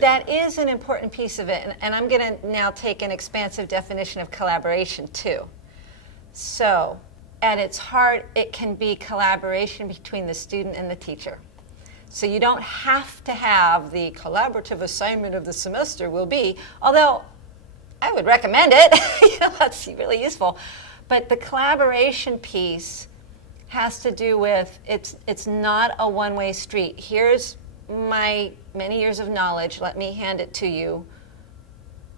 That is an important piece of it, and I'm going to now take an expansive definition of collaboration too. So, at its heart, it can be collaboration between the student and the teacher. So you don't have to have the collaborative assignment of the semester will be, although I would recommend it, that's really useful. But the collaboration piece has to do with, it's not a one-way street. Here's my many years of knowledge, let me hand it to you.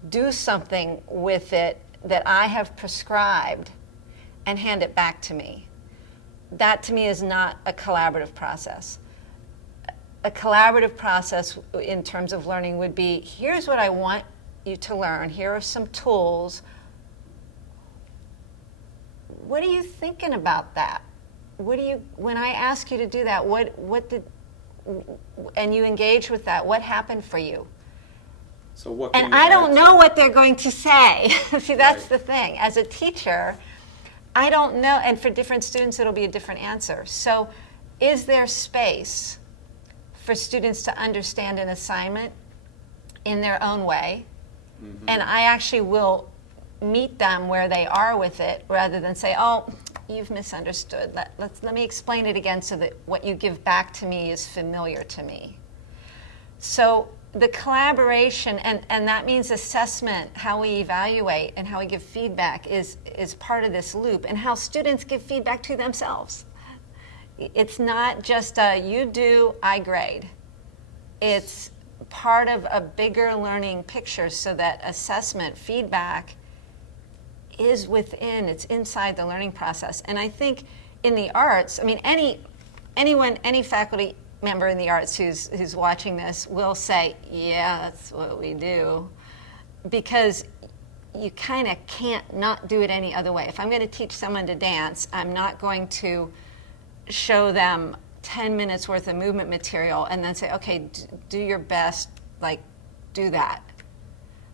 Do something with it that I have prescribed and hand it back to me. That to me is not a collaborative process. A collaborative process in terms of learning would be, here's what I want you to learn, here are some tools. What are you thinking about that? When I ask you to do that, and you engage with that, what happened for you? So what can and you I don't add know to- what they're going to say. See, that's Right. the thing. As a teacher, I don't know, and for different students, it'll be a different answer. So is there space for students to understand an assignment in their own way? Mm-hmm. And I actually will meet them where they are with it rather than say, oh, you've misunderstood. Let me explain it again so that what you give back to me is familiar to me. So the collaboration, and that means assessment, how we evaluate and how we give feedback is part of this loop, and how students give feedback to themselves. It's not just a you do, I grade. It's part of a bigger learning picture so that assessment, feedback is within, it's inside the learning process. And I think in the arts, I mean, any faculty member in the arts who's watching this will say, yeah, that's what we do. Because you kind of can't not do it any other way. If I'm going to teach someone to dance, I'm not going to show them 10 minutes worth of movement material and then say, okay, do your best, like, do that.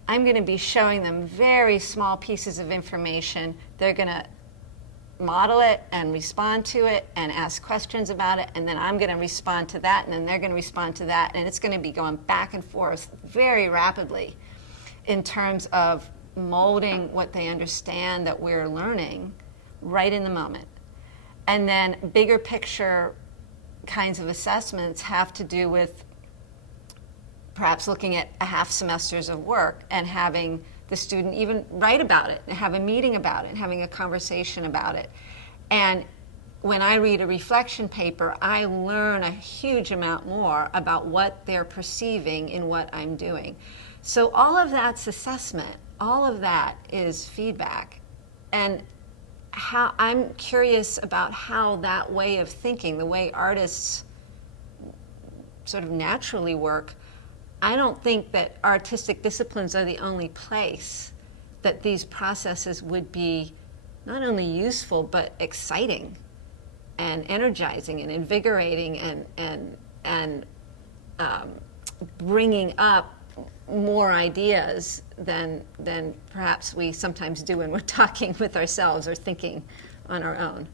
I'm going to be showing them very small pieces of information. They're going to model it and respond to it and ask questions about it, and then I'm going to respond to that, and then they're going to respond to that, and it's going to be going back and forth very rapidly in terms of molding what they understand that we're learning right in the moment. And then bigger picture kinds of assessments have to do with perhaps looking at a half semesters of work and having the student even write about it and have a meeting about it and having a conversation about it. And when I read a reflection paper, I learn a huge amount more about what they're perceiving in what I'm doing. So all of that's assessment. All of that is feedback. And how I'm curious about how that way of thinking, the way artists sort of naturally work, I don't think that artistic disciplines are the only place that these processes would be not only useful but exciting and energizing and invigorating and bringing up more ideas than perhaps we sometimes do when we're talking with ourselves or thinking on our own.